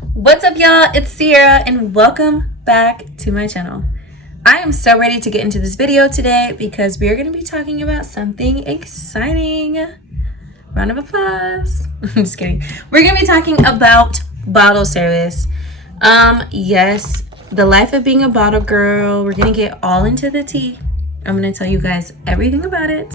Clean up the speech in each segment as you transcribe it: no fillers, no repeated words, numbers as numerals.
What's up, y'all? It's Sierra and welcome back to my channel. I am so ready to get into this video today because we are going to be talking about something exciting. Round of applause. I'm just kidding. We're going to be talking about bottle service. Yes, the life of being a bottle girl. We're going to get all into the tea. I'm going to tell you guys everything about it.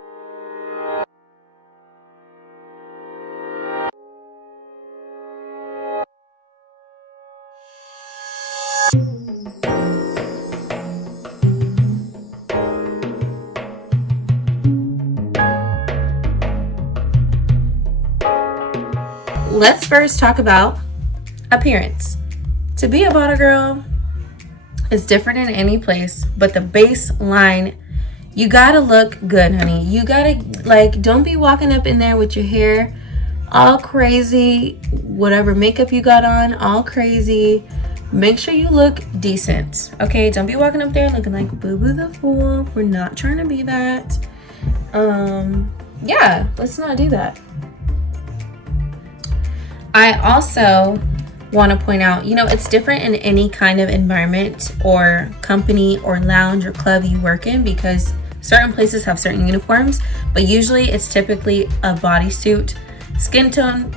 Let's first talk about appearance. To be a bottle girl is different in any place, but the baseline, you gotta look good, honey. You gotta, don't be walking up in there with your hair all crazy, whatever makeup you got on, all crazy. Make sure you look decent, okay? Don't be walking up there looking like Boo Boo the Fool. We're not trying to be that. Yeah, let's not do that. I also want to point out, it's different in any kind of environment or company or lounge or club you work in, because certain places have certain uniforms, but usually it's typically a bodysuit, skin tone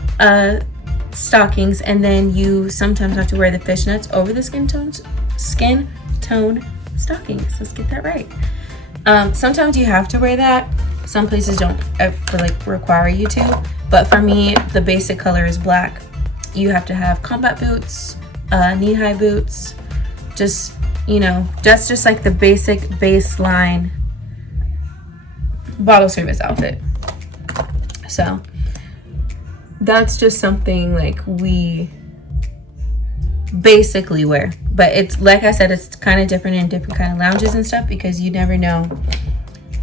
stockings, and then you sometimes have to wear the fishnets over the skin tone stockings. Let's get that right. Sometimes you have to wear that. Some places don't require you to. But for me, the basic color is black. You have to have combat boots, knee-high boots. That's just like the basic baseline bottle service outfit. So that's just something we basically wear. But it's, like I said, it's kind of different in different kind of lounges and stuff, because you never know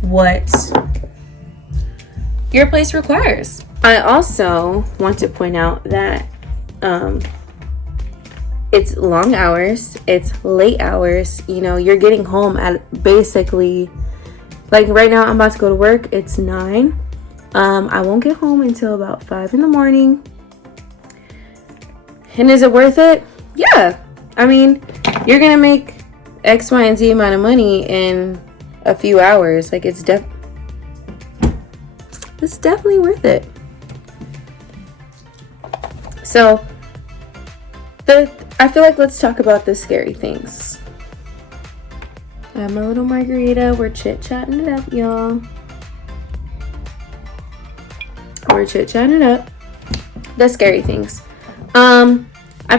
what your place requires. I also want to point out that it's long hours, it's late hours. You're getting home at basically, right now I'm about to go to work. It's 9. I won't get home until about 5 in the morning. And is it worth it? Yeah. I mean, you're gonna make X, Y, and Z amount of money in a few hours. It's definitely worth it. So, I feel like let's talk about the scary things. I have my little margarita. We're chit-chatting it up, y'all. We're chit-chatting it up. The scary things. I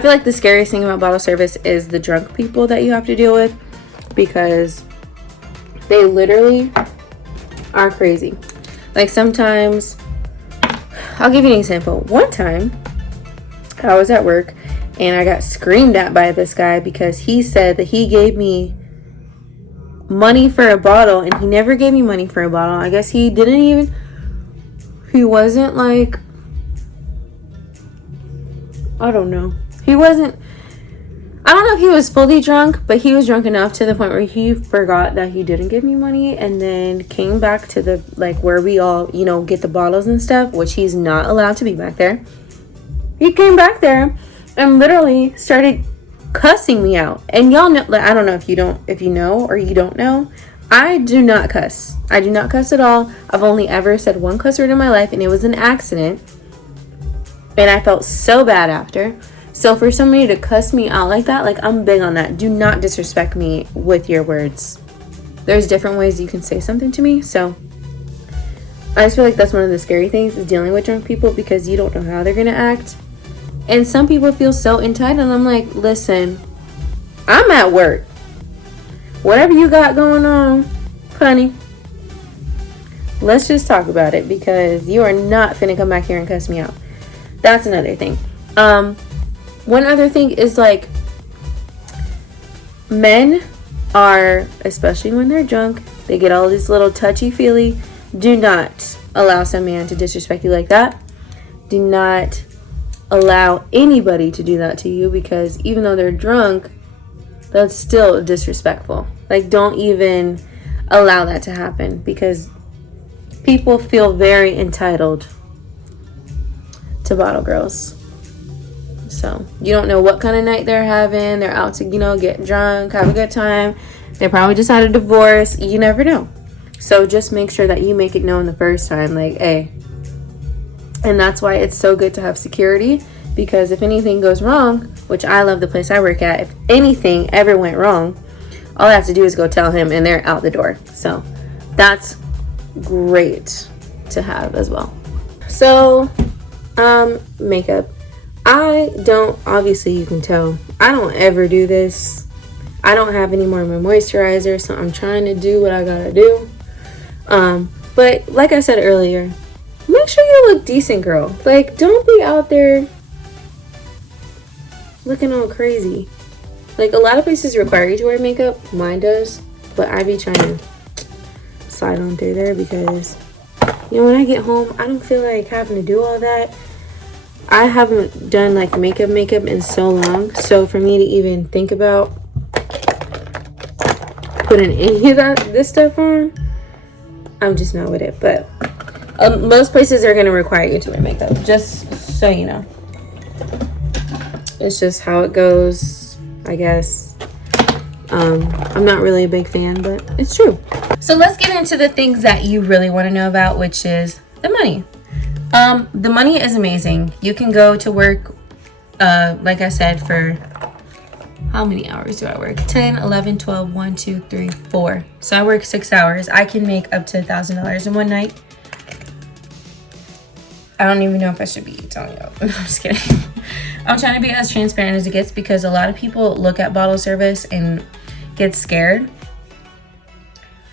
feel like the scariest thing about bottle service is the drunk people that you have to deal with, because they literally are crazy. Sometimes, I'll give you an example. One time, I was at work and I got screamed at by this guy because he said that he gave me money for a bottle, and he never gave me money for a bottle. I guess he wasn't I don't know if he was fully drunk, but he was drunk enough to the point where he forgot that he didn't give me money, and then came back to the where we all get the bottles and stuff, which he's not allowed to be back there. He came back there and literally started cussing me out. And y'all know, I don't know if you know or you don't know, I do not cuss. I do not cuss at all. I've only ever said one cuss word in my life, and it was an accident. And I felt so bad after. So for somebody to cuss me out like that, I'm big on that. Do not disrespect me with your words. There's different ways you can say something to me. So I just feel like that's one of the scary things, is dealing with drunk people, because you don't know how they're going to act. And some people feel so entitled. I'm like, listen, I'm at work. Whatever you got going on, honey, let's just talk about it, because you are not finna come back here and cuss me out. That's another thing. One other thing is men are, especially when they're drunk, they get all this little touchy-feely. Do not allow some man to disrespect you like that. Do not allow anybody to do that to you, because even though they're drunk, that's still disrespectful. Don't even allow that to happen, because people feel very entitled to bottle girls. So you don't know what kind of night they're having. They're out to, you know, get drunk, have a good time. They probably just had a divorce. You never know. So just make sure that you make it known the first time, like, hey. And that's why it's so good to have security, because if anything goes wrong, which I love the place I work at, if anything ever went wrong, all I have to do is go tell him and they're out the door. So that's great to have as well. So makeup. I don't, obviously you can tell, I don't ever do this. I don't have any more of my moisturizer, so I'm trying to do what I gotta do. But like I said earlier, make sure you look decent, girl. Like, don't be out there looking all crazy. Like, a lot of places require you to wear makeup. Mine does, but I be trying to slide on through there because, you know, when I get home, I don't feel like having to do all that. I haven't done like makeup in so long, so for me to even think about putting any of this stuff on, I'm just not with it. But most places are going to require you to wear makeup, just so you know. It's just how it goes, I guess. I'm not really a big fan, but it's true. So let's get into the things that you really want to know about, which is the money. The money is amazing. You can go to work, like I said, for how many hours do I work? 10, 11, 12, 1, 2, 3, 4. So I work 6 hours. I can make up to $1,000 in one night. I don't even know if I should be telling you. No, I'm just kidding. I'm trying to be as transparent as it gets, because a lot of people look at bottle service and get scared.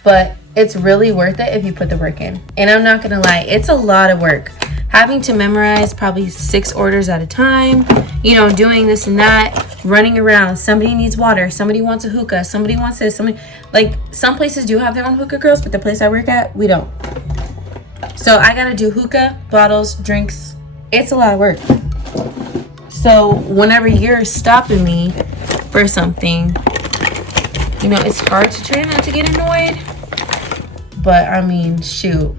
But it's really worth it if you put the work in. And I'm not gonna lie, it's a lot of work. Having to memorize probably 6 orders at a time, you know, doing this and that, running around. Somebody needs water, somebody wants a hookah, somebody wants this, somebody, like, some places do have their own hookah girls, but the place I work at, we don't. So I gotta do hookah, bottles, drinks. It's a lot of work. So whenever you're stopping me for something, you know, it's hard to try not to get annoyed. But I mean, shoot,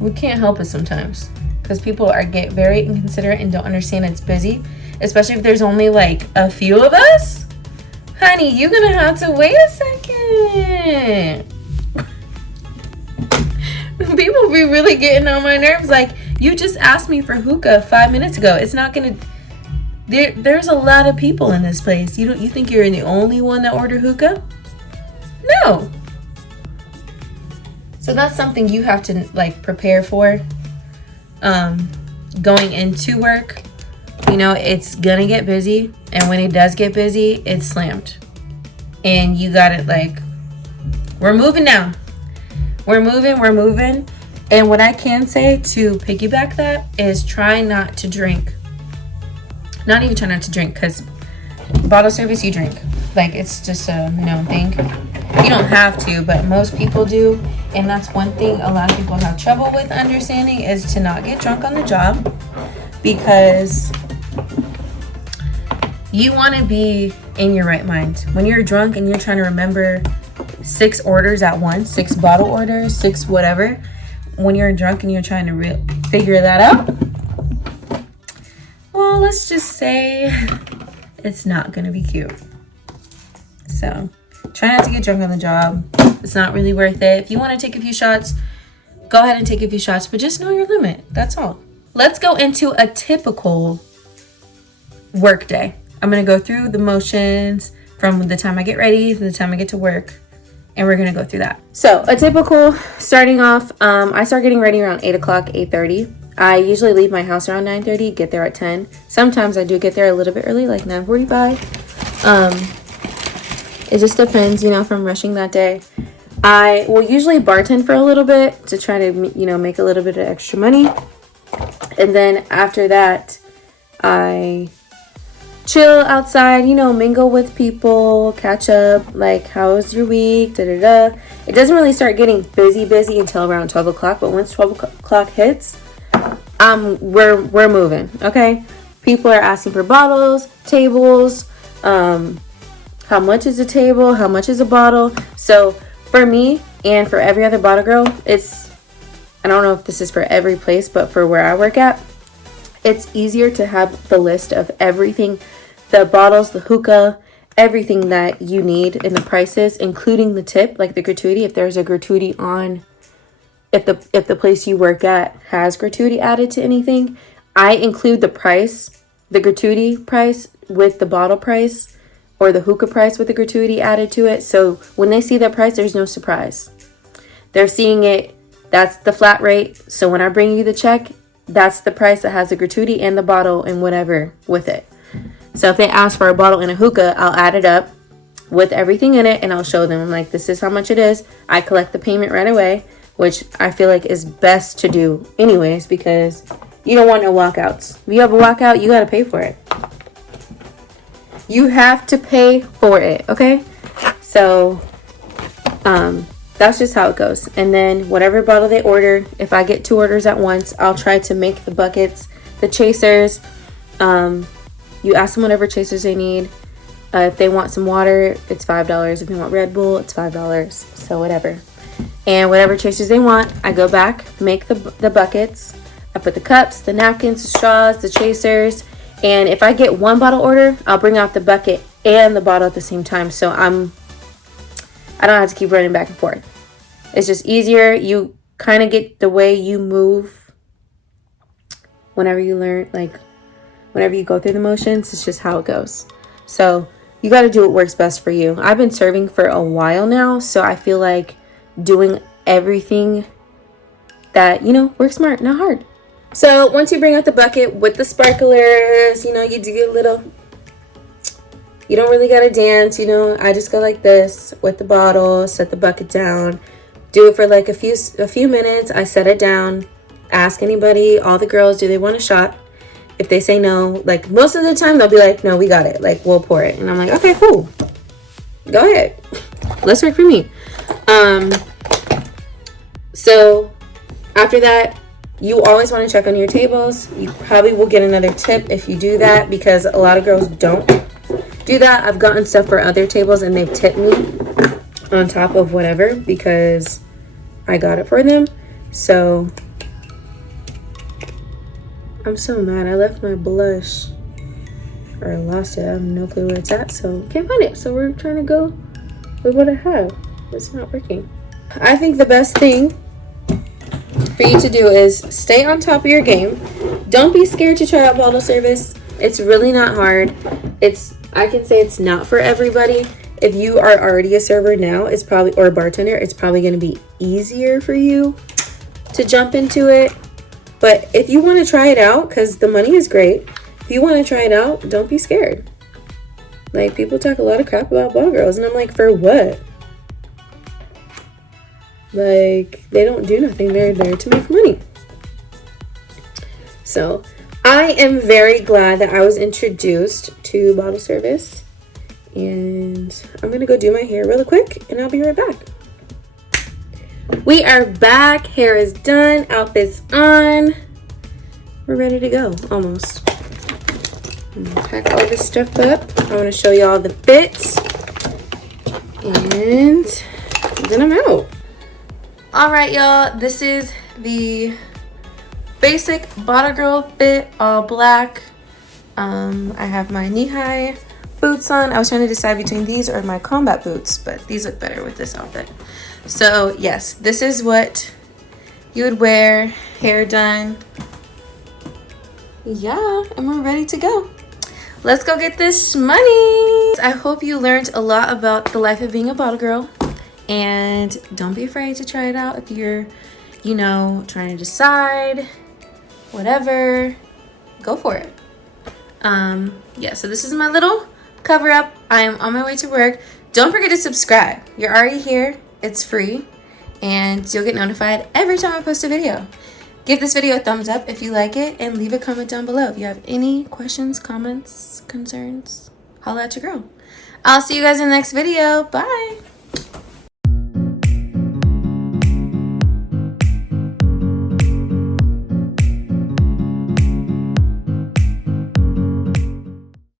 we can't help it sometimes, because people get very inconsiderate and don't understand it's busy, especially if there's only like a few of us. Honey, you're gonna have to wait a second. People be really getting on my nerves. Like, you just asked me for hookah 5 minutes ago. It's not gonna, there's a lot of people in this place. You think you're the only one that ordered hookah? No. So that's something you have to like prepare for going into work. You know, it's gonna get busy, and when it does get busy, it's slammed. And you got it, like, we're moving now. We're moving. And what I can say to piggyback that is try not to drink. Not even try not to drink, because bottle service, you drink. Like, it's just a known thing. You don't have to, but most people do. And that's one thing a lot of people have trouble with understanding, is to not get drunk on the job, because you want to be in your right mind. When you're drunk and you're trying to remember 6 orders at once, 6 bottle orders, 6 whatever, when you're drunk and you're trying to figure that out, well, let's just say it's not going to be cute. So try not to get drunk on the job. It's not really worth it. If you want to take a few shots, go ahead and take a few shots, but just know your limit. That's all. Let's go into a typical work day. I'm going to go through the motions from the time I get ready to the time I get to work, and we're going to go through that. So a typical starting off, I start getting ready around 8 o'clock, 8:30. I usually leave my house around 9:30, get there at 10. Sometimes I do get there a little bit early, like 9:45. It just depends, you know, if I'm rushing that day. I will usually bartend for a little bit to try to, you know, make a little bit of extra money. And then after that, I chill outside, you know, mingle with people, catch up, like, how was your week, da-da-da. It doesn't really start getting busy until around 12 o'clock, but once 12 o'clock hits, we're moving, okay? People are asking for bottles, tables, how much is a table, how much is a bottle. So for me and for every other bottle girl, I don't know if this is for every place, but for where I work at, It's easier to have the list of everything, the bottles, the hookah, everything that you need in the prices, including the tip, like the gratuity. If there's a gratuity on, if the place you work at has gratuity added to anything, I include the price, the gratuity price with the bottle price, or the hookah price with the gratuity added to it. So when they see that price, there's no surprise. They're seeing it, that's the flat rate. So when I bring you the check, that's the price that has the gratuity and the bottle and whatever with it. So if they ask for a bottle and a hookah, I'll add it up with everything in it and I'll show them. I'm like, this is how much it is. I collect the payment right away, which I feel like is best to do anyways, because you don't want no walkouts. If you have a walkout, you got to pay for it. You have to pay for it, okay? So that's just how it goes. And then whatever bottle they order, if I get 2 orders at once, I'll try to make the buckets, the chasers. You ask them whatever chasers they need. If they want some water, it's $5. If they want Red Bull, it's $5. So whatever. And whatever chasers they want, I go back, make the buckets. I put the cups, the napkins, the straws, the chasers. And if I get 1 bottle order, I'll bring out the bucket and the bottle at the same time. So I don't have to keep running back and forth. It's just easier. You kind of get the way you move whenever you learn, like whenever you go through the motions. It's just how it goes. So you got to do what works best for you. I've been serving for a while now, so I feel like doing everything that, work smart, not hard. So once you bring out the bucket with the sparklers, you do a little, you don't really got to dance, I just go like this with the bottle, set the bucket down, do it for like a few minutes. I set it down, ask anybody, all the girls, do they want a shot? If they say no, like most of the time they'll be like, no, we got it, like we'll pour it. And I'm like, okay, cool, go ahead, let's work for me. So after that, you always want to check on your tables. You probably will get another tip if you do that, because a lot of girls don't do that. I've gotten stuff for other tables and they've tipped me on top of whatever because I got it for them. So I'm so mad. I left my blush, or I lost it. I have no clue where it's at, so can't find it. So we're trying to go with what I have. It's not working. I think the best thing for you to do is stay on top of your game. Don't be scared to try out bottle service. It's really not hard. I can say it's not for everybody. If you are already a server now, it's probably, or a bartender, it's probably going to be easier for you to jump into it. But if you want to try it out, because the money is great, if you want to try it out, don't be scared. Like, people talk a lot of crap about ball girls, and I'm like, for what? Like, they don't do nothing. They're there to make money. So I am very glad that I was introduced to bottle service, and I'm gonna go do my hair really quick and I'll be right back. We are back. Hair is done, outfits on, we're ready to go. Almost. I'm gonna pack all this stuff up. I want to show you all the fits, and then I'm out. All right, y'all, this is the basic bottle girl fit, all black. I have my knee-high boots on. I was trying to decide between these or my combat boots, but these look better with this outfit. So yes, this is what you would wear, hair done. Yeah, and we're ready to go. Let's go get this money. I hope you learned a lot about the life of being a bottle girl. And don't be afraid to try it out if you're, trying to decide, whatever, go for it. Yeah, so this is my little cover up. I am on my way to work. Don't forget to subscribe. You're already here. It's free. And you'll get notified every time I post a video. Give this video a thumbs up if you like it, and leave a comment down below if you have any questions, comments, concerns. Holla at your girl. I'll see you guys in the next video. Bye.